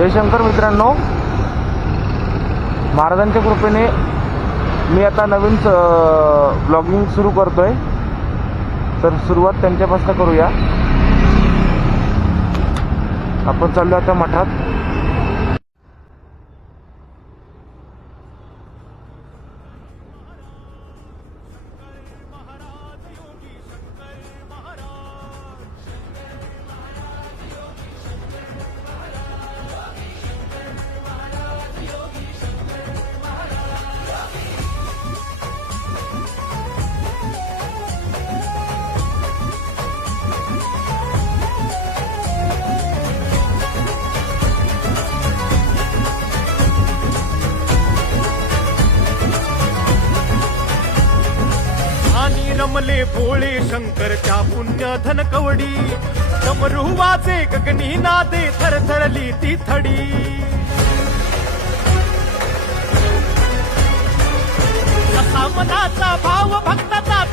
जयशंकर मित्रांनो, महाराजांच्या कृपेने मी आता नवीन ब्लॉगिंग सुरू करतोय, तर सुरुवात त्यांच्यापासून करूया. आपण चाललो आता मठात. रमले भोळे शंकरच्या पुण्य धन कवडी, डमरू वाजे गगनी नादे, थरथरली ती थडी. असा मनाचा भाव भक्ताचा